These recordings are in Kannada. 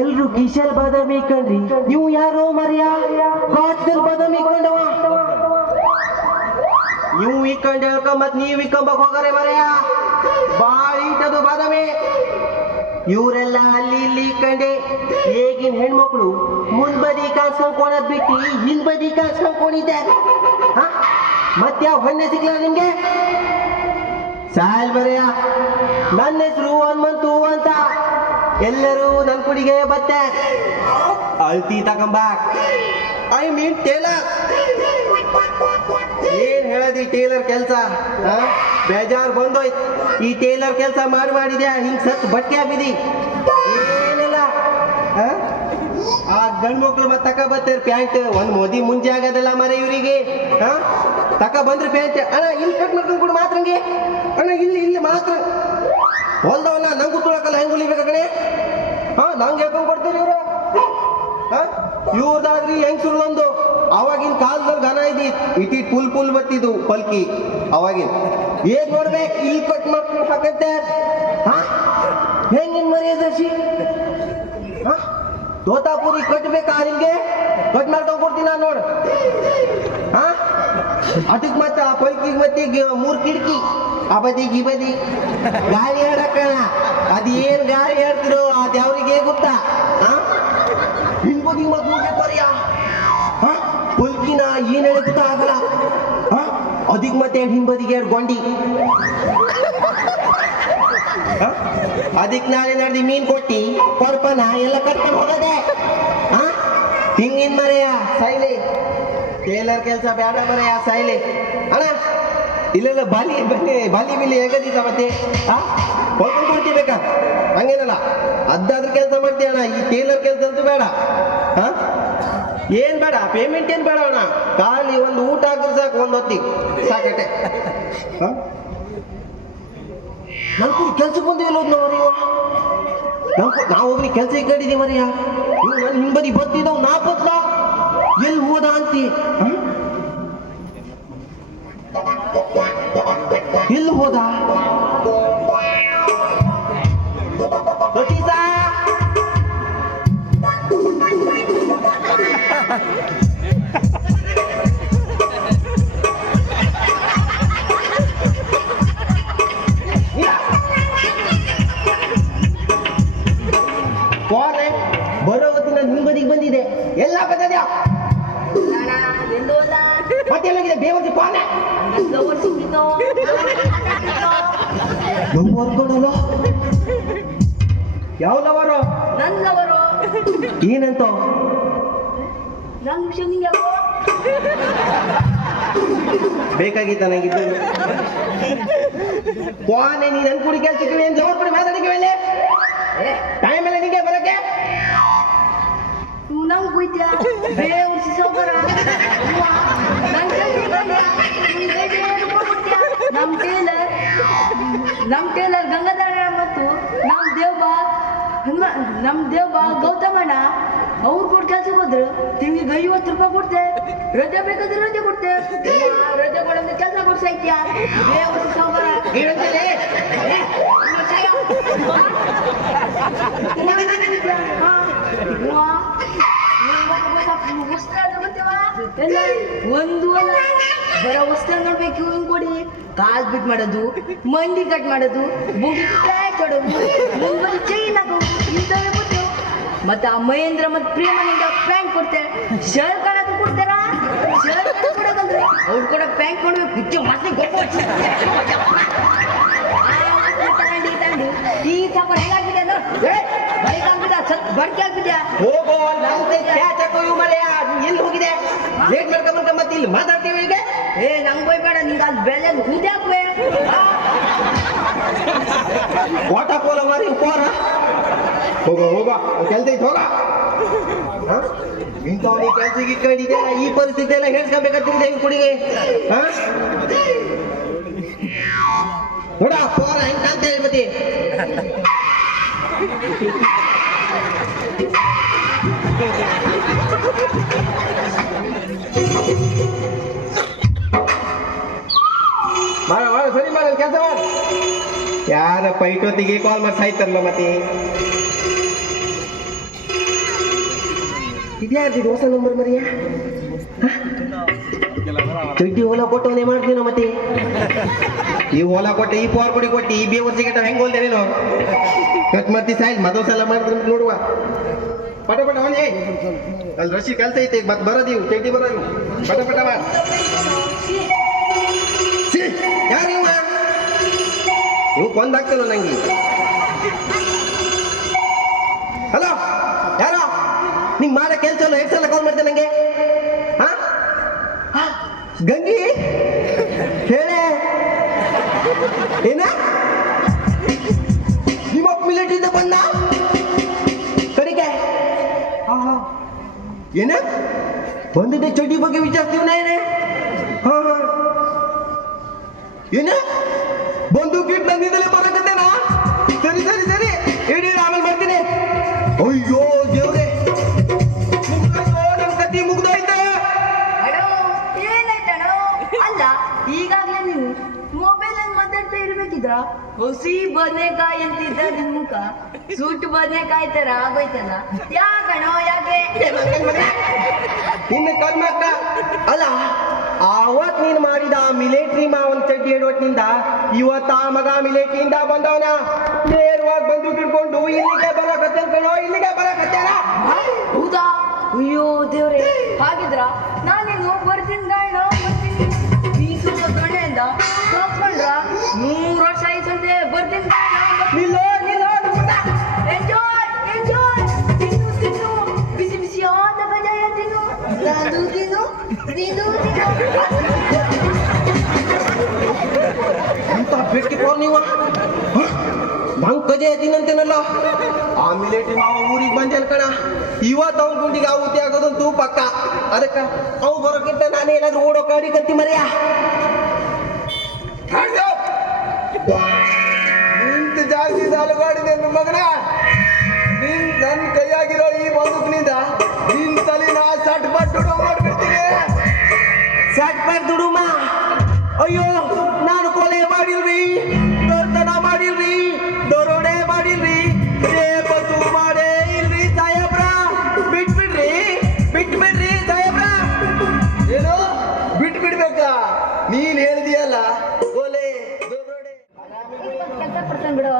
ಎಲ್ರು ಕಿಶಲ್ ಬಾದಾಮಿ ಕಂಡ್ರಿ ನೀವು ಯಾರೋ ಮರ್ಯಾ? ಕಾಟ್ದಲ್ಲಿ ಬಾದಾಮಿ ಕಂಡವ? ನೀವು ಇಕ್ಕಂಡ್ ಕಂಡ ಹೇಳ್ಕೊಂಬತ್ ನೀವ್ ಇಕ್ಕಂಬಕ್ ಹೋಗರೆ ಮರ್ಯಾ? ಬಾಳ ಇಟ್ಟದು ಬಾದಾಮಿ. ಇವರೆಲ್ಲ ಅಲ್ಲಿ ಇಲ್ಲಿ ಕಂಡೆ. ಈಗಿನ ಹೆಣ್ಮಕ್ಳು ಮುಂದ್ಬದಿ ಕಾಸ್ಕೊಂಡ್ ಬಿಟ್ಟು ಹಿಂದ್ಬದಿ ಕಾಸ್ಕೊಂಡಿದ್ದೆ ಮತ್ಯಾವ ಹೊಣ್ಣೆ ಸಿಗ್ಲ ನಿಮ್ಗೆ? ಸಾಲ್ ಬರೆಯ? ನನ್ನ ಹೆಸರು ಹನುಮಂತು ಅಂತ. ಎಲ್ಲರೂ ನನ್ನ ಕುಡಿಗೆ ಬತ್ತೆ. ಅಳ್ತಿ ತಗೊಂಬಾಕ್ ಐ ಮೀನ್ ಟೇಲರ್. ಏನ್ ಹೇಳದಿ ಟೇಲರ್ ಕೆಲಸ? ಬೇಜಾರ್ ಬಂದೋಯ್ತು. ಈ ಟೇಲರ್ ಕೆಲಸ ಮಾಡಿ ಮಾಡಿದ್ಯಾ? ಹಿಂಗ್ ಸತ್ ಬಟ್ಟೆ ಆಗಿದಿ ಏನಿಲ್ಲ. ಆ? ಗಂಡ್ ಮಕ್ಳು ಮತ್ತೆ ತಕ ಬರ್ತಾರೆ ಪ್ಯಾಂಟ್. ಒಂದ್ ಮೋದಿ ಮುಂಜೆ ಆಗದಲ್ಲ ಮರ ಇವರಿಗೆ. ತಕ ಬಂದ್ರೆ ಪ್ಯಾಂಟ್. ಅಣ್ಣ, ಇಲ್ಲಿ ಕಟ್ ಕೂಡ ಮಾತ್ರ ಮಾತ್ರಂಗೆ ಅಣ್ಣ, ಇಲ್ಲಿ ಇಲ್ಲಿ ಮಾತ್ರ. ಹೊಲ್ದವಲ್ಲ ನಂಗು ತುಳಕಲ್ಲ ಹೆಂಗ್ ಉಳಿಬೇಕಣೆ ಹಾ ನಂಗೆ ಹೇಳ್ಕೊಂಡ್ ಕೊಡ್ತೀರಿ ಇವ್ರು? ಇವ್ರದಾದ್ರಿ ಹೆಂಗ್ ಸುಳ್ಳೊಂದು ಅವಾಗಿನ ಕಾಲದಲ್ಲಿ ಘನ ಇದ್ದಿ ಇಟಿ ಪುಲ್ ಪುಲ್ ಬತ್ತಿದ್ದು ಪಲ್ಕಿ. ಅವಾಗಿನ. ಏನ್ ನೋಡ್ಬೇಕು? ಇಲ್ಲಿ ಕಟ್ ಮಾಡ್ಕೊಂಡು ಹಾಕತ್ತೆ. ಹೆಂಗಿನ ಮರ್ಯಾದರ್ಶಿ ತೋತಾಪುರಿ ಕಟ್ಬೇಕಾ ನಿಮ್ಗೆ? ಕಟ್ ಮಾಡ್ಕೊಂಡ್ ಕೊಡ್ತೀನಿ ನಾನು ನೋಡು. ಅದಕ್ ಮತ್ತ ಆ ಪಲ್ಕಿಗೆ ಮತ್ತೆ ಮೂರ್ ಕಿಟಕಿ ಆ ಬದಿಗೆ ಈ ಬದಿ. ಗಾಳಿ ಹೇಳಕ್ಕಣ ಅದೇನ್ ಗಾಳಿ ಹೇಳ್ತಿರೋ ಅದ್ ಯಾವ್ರಿಗೆ ಗೊತ್ತಾ? ಹಾ? ಹಿಂಬದಿ ಮಗುಗೆ ಮುಗಿತಾರ್ಯಾ ಬದುಕಿನ ಏನ್ ಹೇಳಿ ಗೊತ್ತಾ ಆಗಲ್ಲ. ಹಾ? ಅದಕ್ ಮತ್ತೆ ಹಿಂಬದಿಗೆ ಗೊಂಡಿ. ಅದಕ್ಕೆ ಅದಕ್ ನಾಳೆ ನಡೆದಿ ಮೀನ್ ಕೊಟ್ಟಿ ಪರ್ಪನ ಎಲ್ಲ ಕಟ್ಕೊಂಡು ಹೋಗದೆ. ಹಿಂಗಿನ್ ಮರೆಯ, ಸೈಲಿ. ಟೇಲರ್ ಕೆಲಸ ಬೇಡ ಮರೆಯ, ಸೈಲಿ. ಅಣ್ಣ, ಇಲ್ಲೆಲ್ಲ ಬಾಲಿ ಬಾಲಿ ಬಿಲಿ ಹೇಗದಿದ್ದ ಮತ್ತೆ? ಹಾ? ಹೊಲ್ಕೊಂಡು ಕೊಡ್ತೀವಿ ಬೇಕಾ? ಹಂಗೇನಲ್ಲ. ಅದಾದ್ರ ಕೆಲಸ ಮಾಡ್ತೀಯ ಅಣ್ಣ. ಈ ಟೇಲರ್ ಕೆಲಸ ಅಂತೂ ಬೇಡ. ಹಾ? ಏನ್ ಬೇಡ? ಪೇಮೆಂಟ್ ಏನ್ ಬೇಡ ಅಣ್ಣ. ಖಾಲಿ ಒಂದು ಊಟ ಹಾಕಿದ್ರೆ ಸಾಕು, ಒಂದು ಹೊತ್ತಿ. ಸಾಕಟ್ಟೆ. ಕೂಡ ಕೆಲ್ಸಕ್ಕೆ ಬಂದಿಲ್ಲ ನಾವು? ನೀವು ನಾವು ಹೋಗ್ಲಿ, ಕೆಲಸ ಕಡಿದೀವಿ ಮರಿಯ. ನೀವು ನನ್ನ ಹಿಂಬದಿ ಬತ್ತಿದ್ದವು ನಾ ಬದ್ಲ ಎಲ್ಲಿ ಹೋದ ಅಂತಿ? ಎಲ್ಲಿ ಹೋದ? ಮತ್ತೆ ಎಲ್ಲೋಗಿದೆ ಬೇವರ್ಸಿ ಕೋನೆ ನಮ್ಮ ಹೊರ್ಕೊಡಲ್ಲ ಯಾವ ಲವರು ನನ್ನವರು ಏನಂತ? ಬೇಕಾಗಿತ್ತ ನೀ ನನ್ ಕುಡಿ ಕೆಲ್ಸಕ್ಕೆ ಏನ್ ಜವಾಬ್ ಕೊಡಿ ಮಾತಾಡಿಕೆ ಮೇಲೆ ಟೈಮ್ ಎಲ್ಲ ನಿಂಗೆ ಬರಕ್ಕೆ ನೀವು ನಂಗೆ ಹೋಯ್ತ್ಯಾ ಬೇವರ್ಸಿ ಸೌಕರ ನಮ್ಮ ಟೇಲರ್ ನಮ್ಮ ಟೇಲರ್ ಗಂಗಾಧರ ಮತ್ತು ನಮ್ಮ ದೇವ್ಬಾ ಹನುಮ ನಮ್ಮ ದೇವ್ಬಾ ಗೌತಮಣ್ಣ ಅವ್ರು ಕೊಟ್ಟು ಕೆಲ್ಸಕ್ಕೆ ಹೋದ್ರು ತಿಂಗಳಿಗೆ ಐವತ್ತು ರೂಪಾಯಿ ಕೊಡ್ತೆ ರಜೆ ಬೇಕಾದ್ರೆ ರಜೆ ಕೊಡ್ತೆ ರಜೆ ಕೊಡೋದು ಕೆಲಸ ಕೊಡ್ಸೈತ್ಯಾ ಬೇವರ್ಸಿ ಸೌಕರ ಏನಂತಲೇ? ಒಂದು ಅಲ್ಲ ಬರೋ ವಸ್ತ್ರ ನೋಡ್ಬೇಕು? ಹಿಂಗ್ ಕೊಡಿ. ಕಾಲ್ ಬಿಟ್ ಮಾಡೋದು, ಮಂಡಿ ಕಟ್ ಮಾಡೋದು ಮತ್ತೆ ಆ ಮಹೇಂದ್ರ ಮತ್ತೆ ಪ್ರೇಮನಿಂದ ಪ್ಯಾಂಟ್ ಕೊಡ್ತಾರೆ ಶರ್ಟ್ ಕಾಣಕ್ಕೆ ಕೊಡ್ತಾರ? ಶರ್ಟ್ ಅವ್ರು ಕೂಡ ಪ್ಯಾಂಟ್ ಮಾಡ್ಬೇಕು. ಮತ್ತೆ ಗೊಪ್ಪ ತಗೊಂಡು ತಗೊಂಡು ಈ ಸಾಕು ಹೆಂಗಾಗಿದೆ ಅಂದ್ರೆ ಆಗ್ಬಿಟ್ಟ ಸತ್ ಬಡ್ಕೆ ಆಗ್ಬಿಟ್ಟ ಹೋಗೋ ಲೇಟ್ ಮಾಡ್ಕೊಂಬರ್ಕ ಮತ್ತೆ ಇಲ್ಲಿ ಮಾತಾಡ್ತೀವಿ ಈಗ ಏ ನಂಗೆ ಅಲ್ಲಿ ಬೆಲೆ ಹುದ್ದೆ ಹಾಕ್ವೆ ವಾಟ ಕೋಲ ಮಾರಿ ಹೋಗ ಹೋಗ ಕೆಲ್ಸ ಐತೆ ಈ ಪರಿಸ್ಥಿತಿ ಎಲ್ಲ ಹೇಳ್ಸ್ಕೊಬೇಕಂತಿದೆ ಹುಡುಗಿ ಕುಡಿಗೆ ಹ? बड़ा पौरा है ना देव दे मारो मारो सॉरी मारो क्या सवाल यार पैटो तिगे तो कॉल मत साइड कर लो मते विद्यार्थी दोसा नंबर मरिया चलती होना फ़ोटो नहीं मारती ना मते? ಈ ಹೊಲ ಕೊಟ್ಟೆ, ಈ ಪೋರ್ ಕೊಡಿ ಕೊಟ್ಟು, ಈ ಬೇವರ್ ಸಿಗಟ್ಟ ಹೆಂಗ್ ಹೋಲ್ದೆ ನೀನು? ಕಟ್ ಮಾಡ್ತಿ ಸಾಯಿಲ್ ಮದುವೆ ಸಲ ಮಾಡಿದ್ರೆ ನೋಡುವ. ಪಟ ಪಟ ಅವನೇ ಅಲ್ಲಿ ರಶಿ ಕೆಲಸ ಐತೆ ಮತ್ತೆ ಬರೋದೀವು ತೆಗ್ದಿ ಬರೋದು ಪಟ ಪಟ ಬಾ. ಯಾರು ಇವ? ಇವು ನಂಗೆ. ಹಲೋ, ಯಾರೋ? ನಿಮ್ ಮಾಡೋ ಕೆಲಸ ಎಷ್ಟು ಸಲ ಕಾಲ್ ಮಾಡ್ತೇನೆ ನಂಗೆ? ಗಂಗಿ? ಏನ ನಿಮ್ಮ ಮಿಲಿಟರಿಯಿಂದ ಬಂದ ಕಡಿಗೆ ಆಹಾ. ಏನ ಬಂದಿದ್ದೆ ಚಡ್ಡಿ ಬಗ್ಗೆ ವಿಚಾರಿಸ್ತೀವಿ ನಾ ಏನೇ ಹಾ ಹಾ ಏನ ಬಂದೂಕ್ ಹೊಸಿ ಬದನೆಕಾಯಿ ಅಂತಿದ್ದ ನಿನ್ ಮುಖ. ಸೂಟ್ ಬದನೆಕಾಯಿ ತರ ಆಗೋಯ್ತಲ್ಲ. ಯಾಕಣೋ ಯಾಕೆ? ನಿನ್ನ ಕರ್ಮಕ್ಕ? ಅಲ್ಲ ಆವತ್ ನೀನ್ ಮಾಡಿದ ಮಿಲಿಟರಿ ಮಾವನ್ ಚಡ್ಡಿ ಹೇಳುವಟ್ನಿಂದ ಇವತ್ತ ಆ ಮಗ ಮಿಲಿಟರಿಯಿಂದ ಬಂದವನ. ನೇರವಾಗಿ ಬಂದು ಹಿಡ್ಕೊಂಡು ಇಲ್ಲಿಗೆ ಬರಕತ್ತೆ ಕಣೋ ಇಲ್ಲಿಗೆ ಬರಕತ್ತೇನ ಹೌದಾ? ಅಯ್ಯೋ ದೇವ್ರೆ ಹಾಗಿದ್ರ? ನಾನೇನು ಬರ್ತೀನಿ ಗಾಯಣ ಬರ್ತೀನಿ. ಬೀಸು ತಗೊಂಡ್ರ ನೂರು ವರ್ಷ ಬರ್ತೀನಿ ನಿಲ್ಲೋ. ಎಂಜಾಯ್ ಎಂಜಾಯ್ ತಿನ್ನು ತಿನ್ನು. ಬಿಸಿ ಬಿಸಿಯಾದ ಕಜಾಯ ತಿನ್ನು. ನಾನು ತಿನ್ನು ನೀನು ಅಂತ ಬೆಟ್ಟಿ ಕೋರ್ ನೀವು? ನಂಗ್ ಕಜೆ ಎದ್ದೀನಂತೇನಲ್ಲ? ಆಮೇಲೆ ಮಾವ ಊರಿಗೆ ಬಂದೆ ಕಣ? ಇವತ್ತು ಅವ್ನ ಗುಂಡಿಗೆ ಆಹುತಿ ಆಗೋದಂತೂ ಪಕ್ಕ. ಅದಕ್ಕ ಅವ್ ಬರೋಕ್ಕಿಂತ ನಾನು ಏನಾದ್ರೂ ಓಡೋ ಕಾಡಿ ಕತ್ತಿ ಮರ್ಯ? ಜಾಸ್ತಿ ಅಲುಗಾಡಿದೆ ಮಗನ. ನಿನ್ ನನ್ನ ಕೈಯಾಗಿರೋ ಈ ಬಂದೂಕಿನಿಂದ ನಿನ್ ತಲೆನ ಸಟ್ ಪಟ್ಟು ಮಾಡ್ಬಿಡ್ತೀನಿ. ಸಾಕ್ಬಾರ್ದು ದುಡುಮ? ಅಯ್ಯೋ ನಾನು ಕೊಲೆ ಮಾಡಿಲ್ರಿ. ದೊಡ್ಡತನ ಮಾಡಿಲ್ರಿ. ದರೋಡೆ ಮಾಡಿಲ್ರಿ. ರೇಪತ್ತು ಮಾಡೇ ಇಲ್ರಿ ಸಾಯಬ್ರ ಬಿಟ್ಬಿಡ್ರಿ ಬಿಟ್ಬಿಡ್ರಿ ಸಾಯಬ್ರ ಏನು ಬಿಟ್ಬಿಡ್ಬೇಕಾ? ನೀನ್ ಹೇಳ್ದಿಯಲ್ಲ ಕೊಲೆ ದರೋಡೆ ಕೆಲಸ ಕೊಡ್ತಾನೆ ಬಿಡವ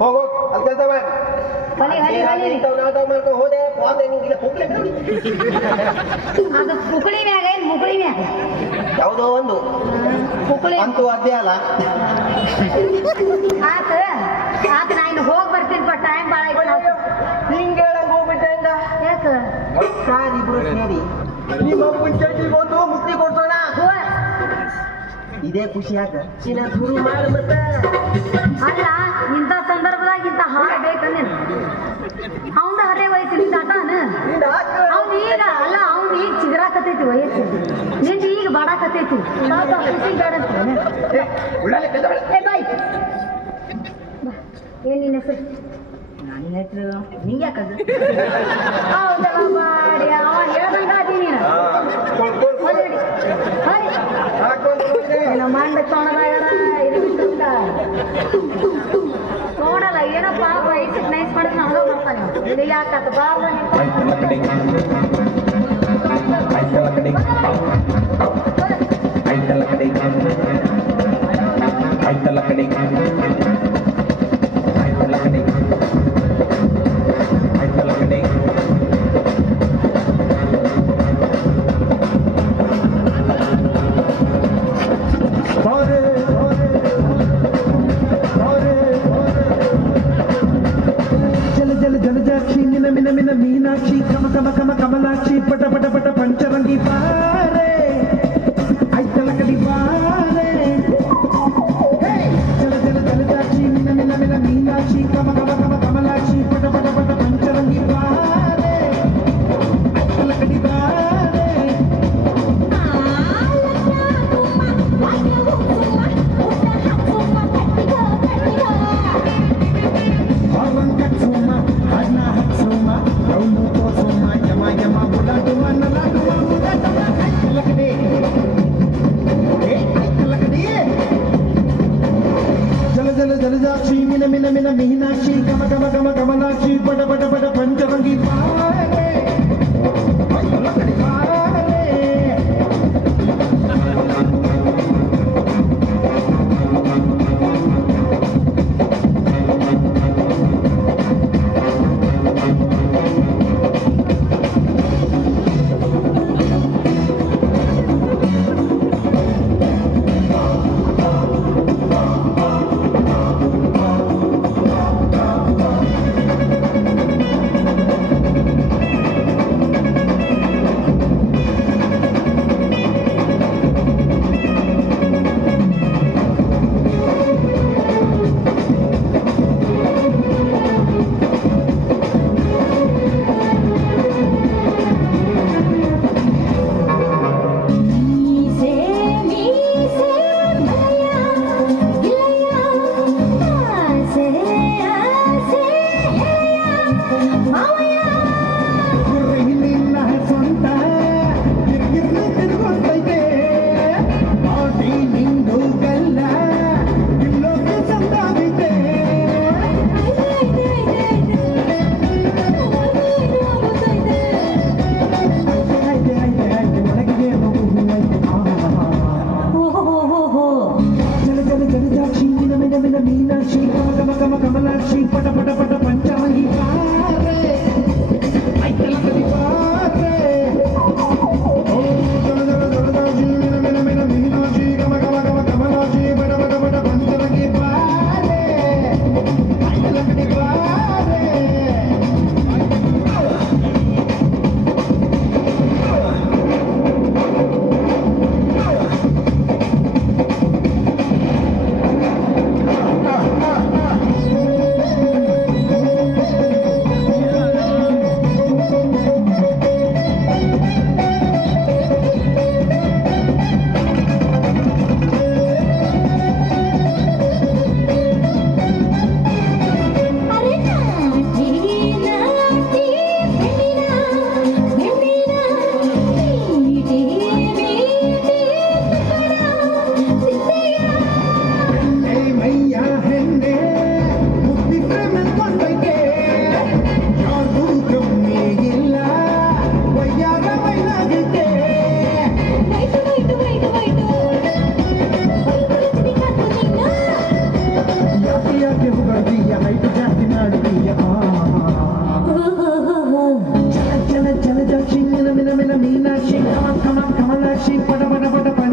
ಹೋಗೋ ಅಲ್ಲಿ ಕೆಲಸ ಮಾಡಿ ಹಲಿ ಹಲಿ ಹಲಿ ಮಾಡ್ಕೊಂಡು ಹೋದೆ ಹೋದೆ ನಿಂಗೆ ಹೋಗ್ಲೇ ಅದು ಪುಕಳಿ ಮ್ಯಾಗ ಏನ್ ಮುಕಳಿ ಮ್ಯಾಗ ಯಾವುದೋ ಒಂದು ಪುಕಳಿ ಅಂತೂ ಅದೇ ಅಲ್ಲ ಆತ ಆತ ನಾ ಇನ್ನು ಹೋಗಿ ಬರ್ತೀನಿಪ್ಪ ಟೈಮ್ ಭಾಳ ಆಯ್ತು ಹಿಂಗೆ ಹೇಳಂಗ್ ಹೋಗ್ಬಿಟ್ಟೆ ಹಂಗ ಯಾಕ ಸಾರ್ ಇಬ್ರು ಸೇರಿ ನಿಮ್ಮ ಅಪ್ಪನ ಇದೇ ಖುಷಿ ಆಗ ಚಿನ್ನ ಶುರು ಮಾಡಿ ಮತ್ತೆ. ಅಲ್ಲ ಇಂಥ ಸಂದರ್ಭದಾಗ ಇಂಥ ಹಾರ ಬೇಕಂದೇನು ಅವಂದ ಹರೇ ವಯಸ್ಸಿನಿಂದ ಆಟಾನ ಅವ್ನು ಈಗ ಅಲ್ಲ ಅವ್ನು ಈಗ ಚಿಗರಾಕತೈತಿ ವಯಸ್ಸು. ನಿಂದ ಈಗ ಬಾಡಾಕತೈತಿ ಏನ್ ನಿನ್ನ ಹೆಸರು? ನನ್ನ ಹೆಸರು ನಿಂಗೆ ಯಾಕದು? ಹೌದಲ್ಲ ಮಾಡಿ ಅವ ಹೇಳ್ದಂಗ ಅದಿ ನೀನು ಹೊಡಿ, ಹೊಡಿ. ನಿನ್ನ ಮಂಡ ತೊಣದಾಗಣ ಇದು ಬಿಟ್ಟಂತ ನೋಡಲ್ಲ ಏನಪ್ಪ ವಯಸ್ಸಿಗೆ ನೈಸ್ ಮಾಡಿದ್ರೆ ನನಗ ಬರ್ತಾನೆ ಇಲ್ಲಿ ಯಾಕತ್ತ ಬಾರ್ದ ಐತಲ್ಲ ಕಡೆ ಐತಲ್ಲ ನಿನ Come on, come on, come on, come on, Kamalakshi, Pada Pada Pada Pada.